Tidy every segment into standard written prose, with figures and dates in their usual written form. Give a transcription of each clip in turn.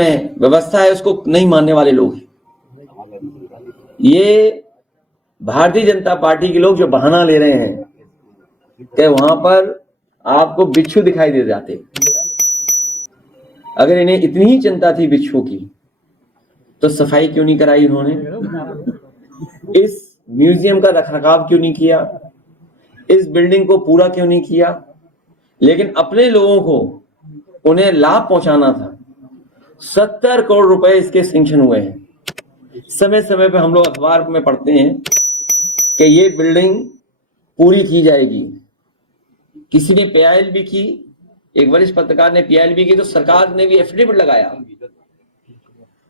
में व्यवस्था है उसको नहीं मानने वाले लोग हैं। ये भारतीय जनता पार्टी के लोग जो बहाना ले रहे हैं कि वहां पर आपको बिच्छू दिखाई दे जाते, अगर इन्हें इतनी ही चिंता थी बिच्छू की तो सफाई क्यों नहीं कराई उन्होंने? इस म्यूजियम का रखरखाव क्यों नहीं किया? इस बिल्डिंग को पूरा क्यों नहीं किया? लेकिन अपने लोगों को उन्हें लाभ पहुंचाना था। 70 करोड़ रुपए इसके सैंक्शन हुए हैं। समय समय पे हम लोग अखबार में पढ़ते हैं कि ये बिल्डिंग पूरी की जाएगी। किसी ने पीआईएल भी की, एक वरिष्ठ पत्रकार ने पीआईएल भी की, तो सरकार ने भी एफिडेविट लगाया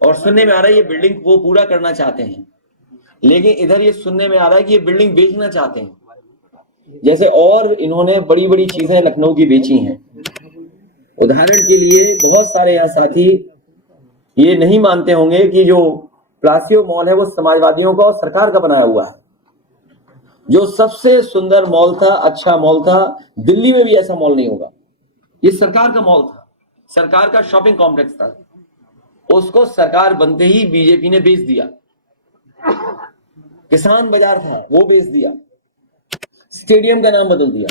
और सुनने में आ रहा है ये बिल्डिंग वो पूरा करना चाहते हैं। लेकिन इधर ये सुनने में आ रहा है कि ये बिल्डिंग बेचना चाहते हैं। जैसे और इन्होंने बड़ी बड़ी चीजें लखनऊ की बेची हैं। उदाहरण के लिए बहुत सारे यहाँ साथी ये नहीं मानते होंगे कि जो प्लासियो मॉल है वो समाजवादियों का और सरकार का बनाया हुआ है। जो सबसे सुंदर मॉल था, अच्छा मॉल था, दिल्ली में भी ऐसा मॉल नहीं होगा। ये सरकार का मॉल था, सरकार का शॉपिंग कॉम्प्लेक्स था। उसको सरकार बनते ही बीजेपी ने बेच दिया। किसान बाजार था वो बेच दिया, स्टेडियम का नाम बदल दिया।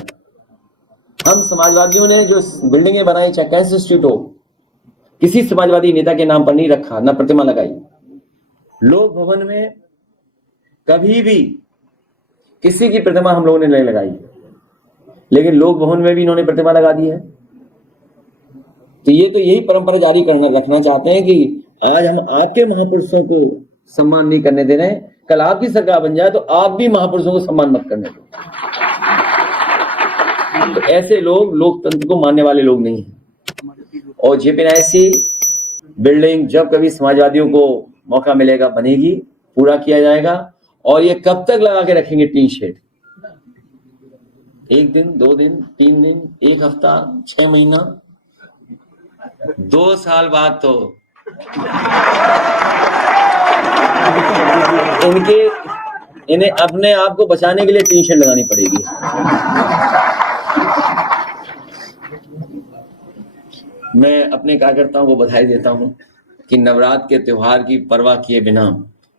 हम समाजवादियों ने जो बिल्डिंगें बनाई, चाहे कैंसर स्ट्रीट हो, किसी समाजवादी नेता के नाम पर नहीं रखा, ना प्रतिमा लगाई। लोक भवन में कभी भी किसी की प्रतिमा हम लोगों ने नहीं लगाई, लेकिन लोक भवन में भी इन्होंने प्रतिमा लगा दी है। तो ये तो यही परंपरा जारी करना रखना चाहते हैं कि आज हम आपके महापुरुषों को सम्मान नहीं करने दे रहे हैं, कल आपकी सरकार बन जाए तो आप भी महापुरुषों को सम्मान मत करने दो। तो ऐसे लोग लोकतंत्र को मानने वाले लोग नहीं हैं। और जेपीएनआईसी बिल्डिंग जब कभी समाजवादियों को मौका मिलेगा बनेगी, पूरा किया जाएगा। और ये कब तक लगा के रखेंगे टीन शेड? 1 दिन, 2 दिन, 3 दिन, 1 हफ्ता, 6 महीना, 2 साल बाद तो इन्हें अपने आप को बचाने के लिए टीन शेड लगानी पड़ेगी। मैं अपने कार्यकर्ताओं को बधाई देता हूं कि नवरात्र के त्योहार की परवाह किए बिना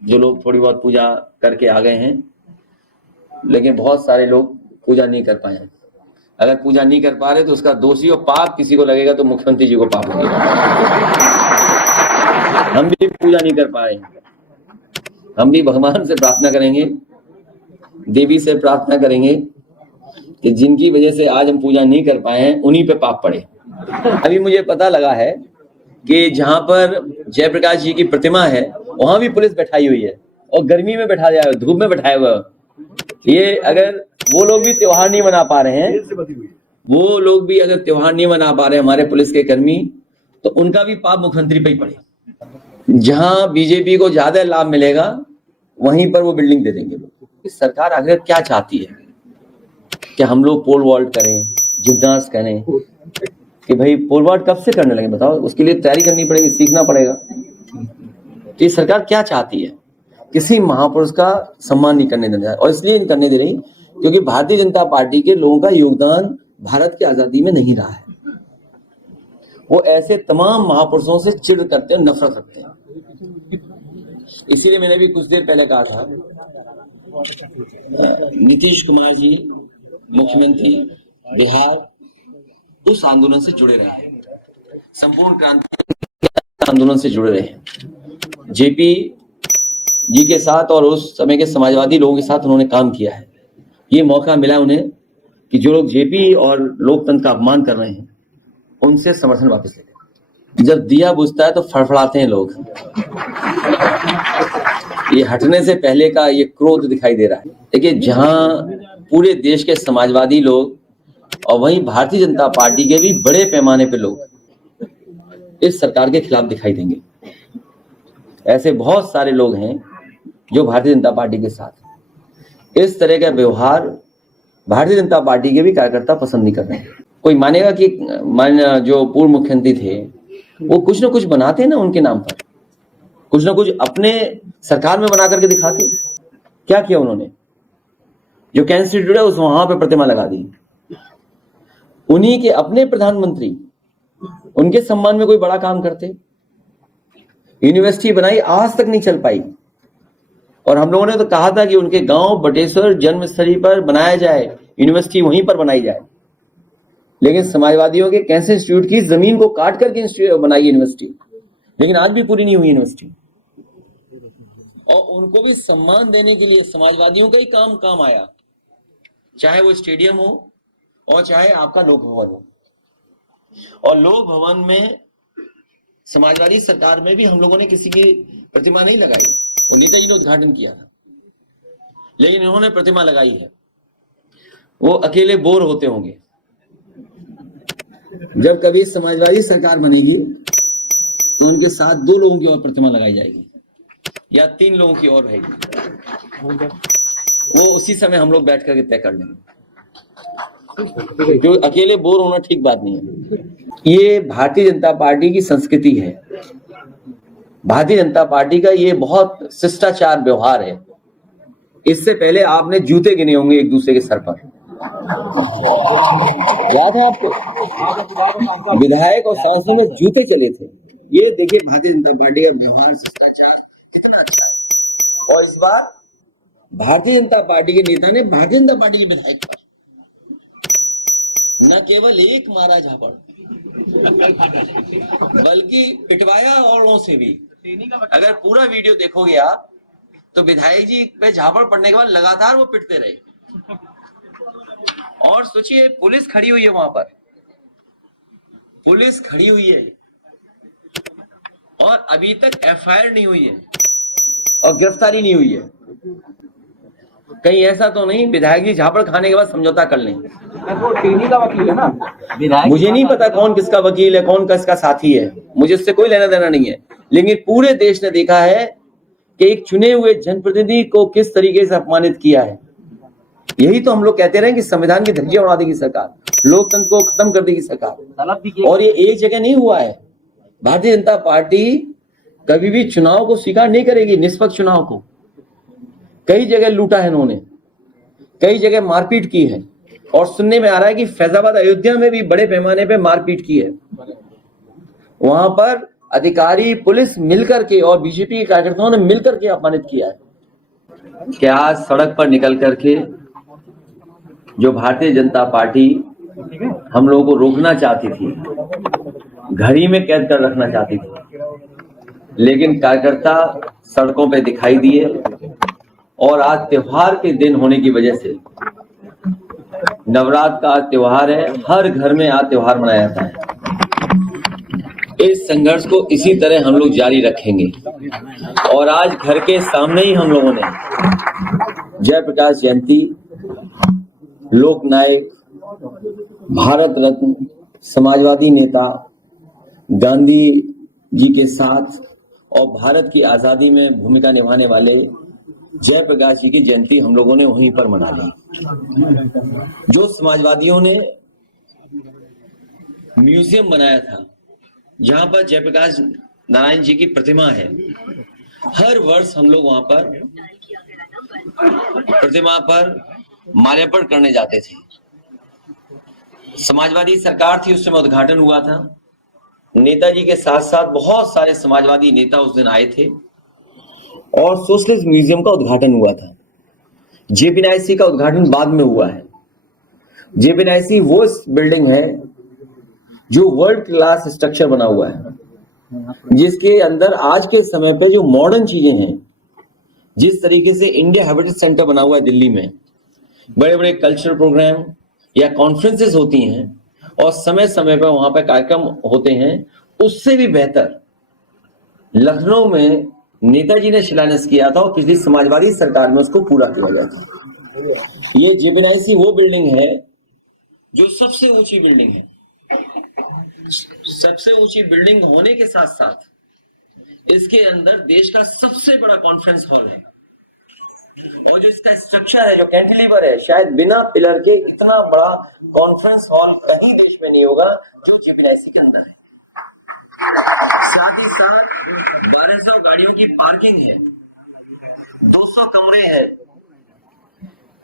जो लोग थोड़ी बहुत पूजा करके आ गए हैं, लेकिन बहुत सारे लोग पूजा नहीं कर पाए हैं। अगर पूजा नहीं कर पा रहे तो उसका दोषी और पाप किसी को लगेगा तो मुख्यमंत्री जी को पाप लगेगा। हम भी पूजा नहीं कर पाए, हम भी भगवान से प्रार्थना करेंगे, देवी से प्रार्थना करेंगे कि जिनकी वजह से आज हम पूजा नहीं कर पाए हैं उन्हीं पे पाप पड़े। अभी मुझे पता लगा है कि जहां पर जयप्रकाश जी की प्रतिमा है वहां भी पुलिस बैठाई हुई है और गर्मी में बैठा दिया है, धूप में बैठाया हुआ है। ये अगर वो लोग भी त्योहार नहीं मना पा रहे हैं, वो लोग भी अगर त्योहार नहीं मना पा रहे हमारे पुलिस के कर्मी, तो उनका भी पाप मुख्यमंत्री पे ही पड़े। जहां बीजेपी को ज्यादा लाभ मिलेगा वहीं पर वो बिल्डिंग दे देंगे लोग। सरकार आखिर क्या चाहती है कि हम लोग पोल वॉल्ट करें, जिम्नास्ट करें? कि भाई पोल वॉल्ट कब से करने लगे बताओ? उसके लिए तैयारी करनी पड़ेगी, सीखना पड़ेगा। तो ये सरकार क्या चाहती है? किसी महापुरुष का सम्मान नहीं करने देना है। और इसलिए नहीं करने दे रही क्योंकि भारतीय जनता पार्टी के लोगों का योगदान भारत की आजादी में नहीं रहा है। वो ऐसे तमाम महापुरुषों से चिढ़ करते हैं, नफरत रखते हैं। इसीलिए मैंने भी कुछ देर पहले कहा था, नीतीश कुमार जी मुख्यमंत्री बिहार उस आंदोलन से जुड़े रहे, संपूर्ण क्रांति आंदोलन से जुड़े रहे। जेपी जी के साथ और उस समय के समाजवादी लोगों के साथ उन्होंने काम किया है। ये मौका मिला उन्हें कि जो लोग जेपी और लोकतंत्र का अपमान कर रहे हैं उनसे समर्थन वापस ले लें। जब दिया बुझता है तो फड़फड़ाते हैं लोग। ये हटने से पहले का ये क्रोध दिखाई दे रहा है। देखिए, जहां पूरे देश के समाजवादी लोग और वहीं भारतीय जनता पार्टी के भी बड़े पैमाने पे लोग इस सरकार के खिलाफ दिखाई देंगे। ऐसे बहुत सारे लोग हैं जो भारतीय जनता पार्टी के साथ। इस तरह का व्यवहार भारतीय जनता पार्टी के भी कार्यकर्ता पसंद नहीं कर रहे हैं। कोई मानेगा कि जो पूर्व मुख्यमंत्री थे वो कुछ ना कुछ बनाते हैं ना, उनके नाम पर कुछ ना कुछ अपने सरकार में बना करके दिखाते। क्या किया उन्होंने? जो कैंसर इंस्टीट्यूट है उस वहां पे प्रतिमा लगा दी। उन्हीं के अपने प्रधानमंत्री उनके सम्मान में कोई बड़ा काम करते, यूनिवर्सिटी बनाई, आज तक नहीं चल पाई। और हम लोगों ने तो कहा था कि उनके गांव बटेश्वर जन्मस्थली पर बनाया जाए, यूनिवर्सिटी वहीं पर बनाई जाए, लेकिन समाजवादियों के कैंसर इंस्टीट्यूट की जमीन को काट करके इंस्टीट्यूट बनाई यूनिवर्सिटी, लेकिन आज भी पूरी नहीं हुई यूनिवर्सिटी। और उनको भी सम्मान देने के लिए समाजवादियों का ही काम आया, चाहे वो स्टेडियम हो और चाहे आपका लोक भवन हो। और लोक भवन में समाजवादी सरकार में भी हम लोगों ने किसी की प्रतिमा नहीं लगाई, वो नेताजी ने उद्घाटन किया था, लेकिन इन्होंने प्रतिमा लगाई है। वो अकेले बोर होते होंगे, जब कभी समाजवादी सरकार बनेगी तो उनके साथ 2 लोगों की और प्रतिमा लगाई जाएगी या 3 लोगों की और रहेगी, वो उसी समय हम लोग बैठ करके तय कर लेंगे, जो अकेले बोर होना ठीक बात नहीं है। ये भारतीय जनता पार्टी की संस्कृति है, भारतीय जनता पार्टी का ये बहुत शिष्टाचार व्यवहार है। इससे पहले आपने जूते गिने होंगे एक दूसरे के सर पर, याद है आपको? विधायक और सांसद में जूते चले थे। ये देखिए भारतीय जनता पार्टी का व्यवहार, शिष्टाचार कितना अच्छा है। और इस बार भारतीय जनता पार्टी के नेता ने भारतीय जनता पार्टी के विधायक पर न केवल एक मारा झापड़, बल्कि पिटवाया औरों से भी। अगर पूरा वीडियो देखोगे आप तो विधायक जी पे झापड़ पड़ने के बाद लगातार वो पिटते रहे। और सोचिए पुलिस खड़ी हुई है वहां पर, पुलिस खड़ी हुई है और अभी तक एफआईआर नहीं हुई है और गिरफ्तारी नहीं हुई है। कहीं ऐसा तो नहीं विधायक जी झापड़ खाने के बाद समझौता कर लें? वो टीवी का वकील है ना, मुझे नहीं पता कौन किसका वकील है, कौन किसका साथी है, मुझे इससे कोई लेना देना नहीं है, लेकिन पूरे देश ने देखा है कि एक चुने हुए जनप्रतिनिधि को किस तरीके से अपमानित किया है। यही तो हम लोग कहते रहे कि संविधान की धज्जियां उड़ा देगी सरकार, लोकतंत्र को खत्म कर देगी सरकार। और ये एक जगह नहीं हुआ है। भारतीय जनता पार्टी कभी भी चुनाव को स्वीकार नहीं करेगी, निष्पक्ष चुनाव को। कई जगह लूटा है इन्होंने, कई जगह मारपीट की है, और सुनने में आ रहा है कि फैजाबाद अयोध्या में भी बड़े पैमाने पे मारपीट की है। वहां पर अधिकारी पुलिस मिलकर के और बीजेपी के कार्यकर्ताओं ने मिलकर के अपमानित किया है। क्या आज सड़क पर निकल करके जो भारतीय जनता पार्टी हम लोगों को रोकना चाहती थी, घड़ी में कैद कर रखना चाहती थी, लेकिन कार्यकर्ता सड़कों पे दिखाई दिए। और आज त्योहार के दिन होने की वजह से, नवरात्र का त्योहार है, हर घर में आज त्योहार मनाया जाता है। इस संघर्ष को इसी तरह हम लोग जारी रखेंगे। और आज घर के सामने ही हम लोगों ने जयप्रकाश जयंती, लोक नायक, भारत रत्न, समाजवादी नेता गांधी जी के साथ और भारत की आजादी में भूमिका निभाने वाले जयप्रकाश जी की जयंती हम लोगों ने वहीं पर मना ली। जो समाजवादियों ने म्यूजियम बनाया था जहां पर जयप्रकाश नारायण जी की प्रतिमा है, हर वर्ष हम लोग वहां पर प्रतिमा पर माल्यार्पण करने जाते थे। समाजवादी सरकार थी, उस समय उद्घाटन हुआ था। नेताजी के साथ साथ बहुत सारे समाजवादी नेता उस दिन आए थे और सोशलिस्ट म्यूजियम का उद्घाटन हुआ था। जेपीएनआईसी का उद्घाटन बाद में हुआ है। जेपीएनआईसी वो बिल्डिंग है जो वर्ल्ड क्लास स्ट्रक्चर बना हुआ है, जिसके अंदर आज के समय पे जो मॉडर्न चीजें हैं, जिस तरीके से इंडिया हैबिटेट सेंटर बना हुआ है दिल्ली में, बड़े बड़े कल्चरल प्रोग्राम या कॉन्फ्रेंसेस होती हैं और समय समय पर वहां पर कार्यक्रम होते हैं, उससे भी बेहतर लखनऊ में नेताजी ने शिलान्यास किया था और पिछली समाजवादी सरकार में उसको पूरा किया गया था। ये जेपीएनआईसी वो बिल्डिंग है जो सबसे ऊंची बिल्डिंग है। सबसे ऊंची बिल्डिंग होने के साथ साथ इसके अंदर देश का सबसे बड़ा कॉन्फ्रेंस हॉल है। और जो इसका स्ट्रक्चर है, जो कैंटिलीवर है, शायद बिना पिलर के इतना बड़ा कॉन्फ्रेंस हॉल कहीं देश में नहीं होगा जो जेपीएनआईसी के अंदर है। साथ ही साथ 1200 गाड़ियों की पार्किंग है, 200 कमरे हैं,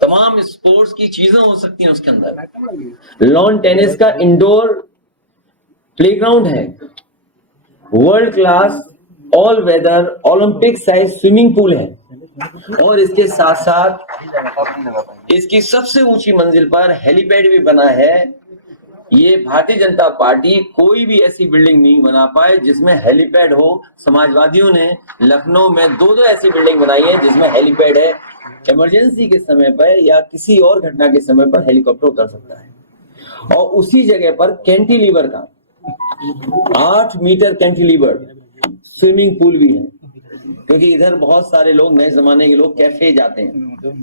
तमाम स्पोर्ट्स की चीजें हो सकती हैं उसके अंदर। लॉन टेनिस का इंडोर प्लेग्राउंड है, world class all weather Olympic size swimming pool है और इसके साथ साथ इसकी सबसे ऊंची मंजिल पर हेलीपैड भी बना है। ये भारतीय जनता पार्टी कोई भी ऐसी बिल्डिंग नहीं बना पाए जिसमें हेलीपैड हो। समाजवादियों ने लखनऊ में दो ऐसी बिल्डिंग बनाई है जिसमें हेलीपैड है। इमरजेंसी के समय पर या किसी और घटना के समय पर हेलीकॉप्टर उतर सकता है। और उसी जगह पर कैंटिलीवर का 8 मीटर कैंटिलीवर स्विमिंग पूल भी है, क्योंकि इधर बहुत सारे लोग नए जमाने के लोग कैफे जाते हैं,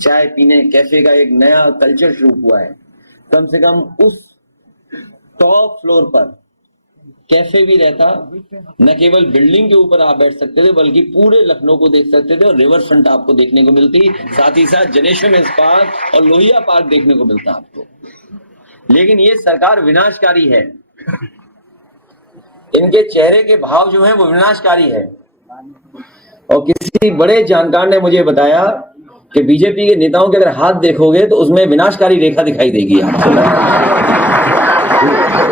चाय पीने। कैफे का एक नया कल्चर शुरू हुआ है। कम से कम उस टॉप फ्लोर पर कैफे भी रहता। न केवल बिल्डिंग के ऊपर आप बैठ सकते थे बल्कि पूरे लखनऊ को देख सकते थे और रिवर फ्रंट आपको देखने को मिलती। साथ ही साथ जनेश्वर मिल्स पार्क और लोहिया पार्क देखने को मिलता आपको। लेकिन ये सरकार विनाशकारी है। इनके चेहरे के भाव जो है वो विनाशकारी है। और किसी बड़े जानकार ने मुझे बताया कि बीजेपी के नेताओं के अगर हाथ देखोगे तो उसमें विनाशकारी रेखा दिखाई देगी आपको।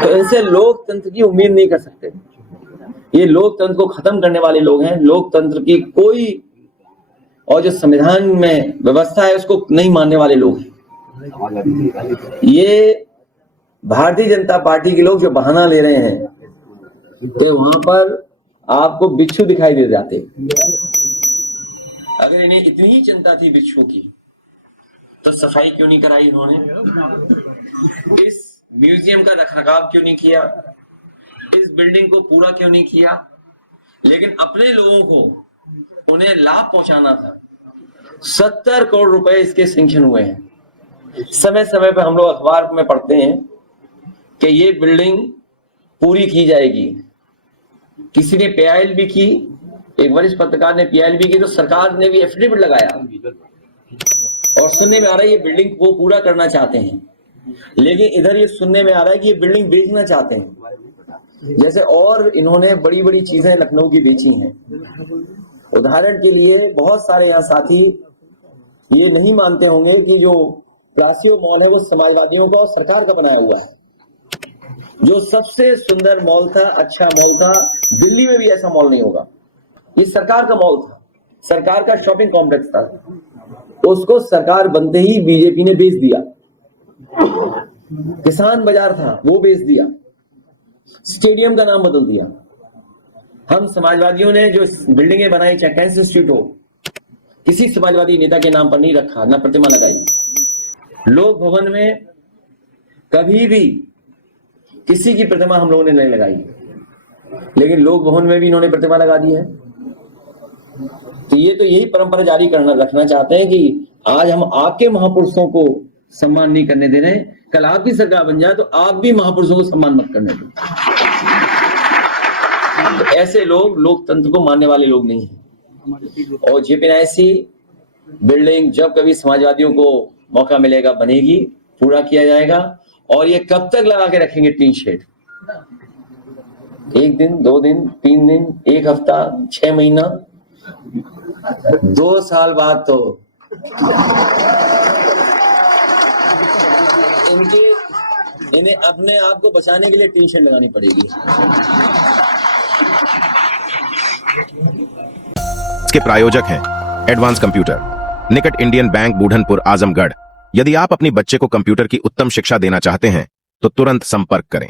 तो इनसे लोकतंत्र की उम्मीद नहीं कर सकते। ये लोकतंत्र को खत्म करने वाले लोग हैं। लोकतंत्र की कोई और जो संविधान में व्यवस्था है उसको नहीं मानने वाले लोग हैं। ये भारतीय जनता पार्टी के लोग जो बहाना ले रहे हैं तो वहां पर आपको बिच्छू दिखाई दे जाते। अगर इन्हें इतनी ही चिंता थी बिच्छू की तो सफाई क्यों नहीं कराई इन्होंने? इस म्यूजियम का रखरखाव क्यों नहीं किया? इस बिल्डिंग को पूरा क्यों नहीं किया? लेकिन अपने लोगों को उन्हें लाभ पहुंचाना था। 70 करोड़ रुपए इसके सैंक्शन हुए हैं। समय समय पे हम लोग अखबार में पढ़ते हैं कि ये बिल्डिंग पूरी की जाएगी। किसी ने पीआईएल भी की, एक वरिष्ठ पत्रकार ने पीआईएल भी की, तो सरकार ने भी एफिडेविट लगाया और सुनने में आ रहा है ये बिल्डिंग वो पूरा करना चाहते हैं। लेकिन इधर ये सुनने में आ रहा है कि ये बिल्डिंग बेचना चाहते हैं। जैसे और इन्होंने बड़ी बड़ी चीजें लखनऊ की बेची हैं। उदाहरण के लिए बहुत सारे यहाँ साथी ये नहीं मानते होंगे कि जो प्लासियो मॉल है वो समाजवादियों का और सरकार का बनाया हुआ है। जो सबसे सुंदर मॉल था, अच्छा मॉल था, दिल्ली में भी ऐसा मॉल नहीं होगा। ये सरकार का मॉल था, सरकार का शॉपिंग कॉम्प्लेक्स था। उसको सरकार बनते ही बीजेपी ने बेच दिया। किसान बाजार था वो बेच दिया। स्टेडियम का नाम बदल दिया। हम समाजवादियों ने जो बिल्डिंगें बनाई, चाहे कैंसर इंस्टीट्यूट हो, किसी समाजवादी नेता के नाम पर नहीं रखा, ना प्रतिमा लगाई। लोक भवन में कभी भी किसी की प्रतिमा हम लोगों ने नहीं लगाई, लेकिन लोक भवन में भी इन्होंने प्रतिमा लगा दी है। तो ये तो यही परंपरा जारी करना रखना चाहते हैं कि आज हम आपके महापुरुषों को सम्मान नहीं करने दे रहे, कल आपकी सरकार बन जाए तो आप भी महापुरुषों को सम्मान मत करने दो। तो ऐसे लोग लोकतंत्र को मानने वाले लोग नहीं हैं। और जेपीएनआईसी बिल्डिंग जब कभी समाजवादियों को मौका मिलेगा बनेगी, पूरा किया जाएगा। और ये कब तक लगा के रखेंगे टीन शेड? 1 दिन, 2 दिन, 3 दिन, 1 हफ्ता, 6 महीना, 2 साल बाद तो इन्हें अपने आप को बचाने के लिए टीन शेड लगानी पड़ेगी। इसके प्रायोजक हैं एडवांस कंप्यूटर, निकट इंडियन बैंक, बूढ़नपुर, आजमगढ़। यदि आप अपनी बच्चे को कंप्यूटर की उत्तम शिक्षा देना चाहते हैं तो तुरंत संपर्क करें।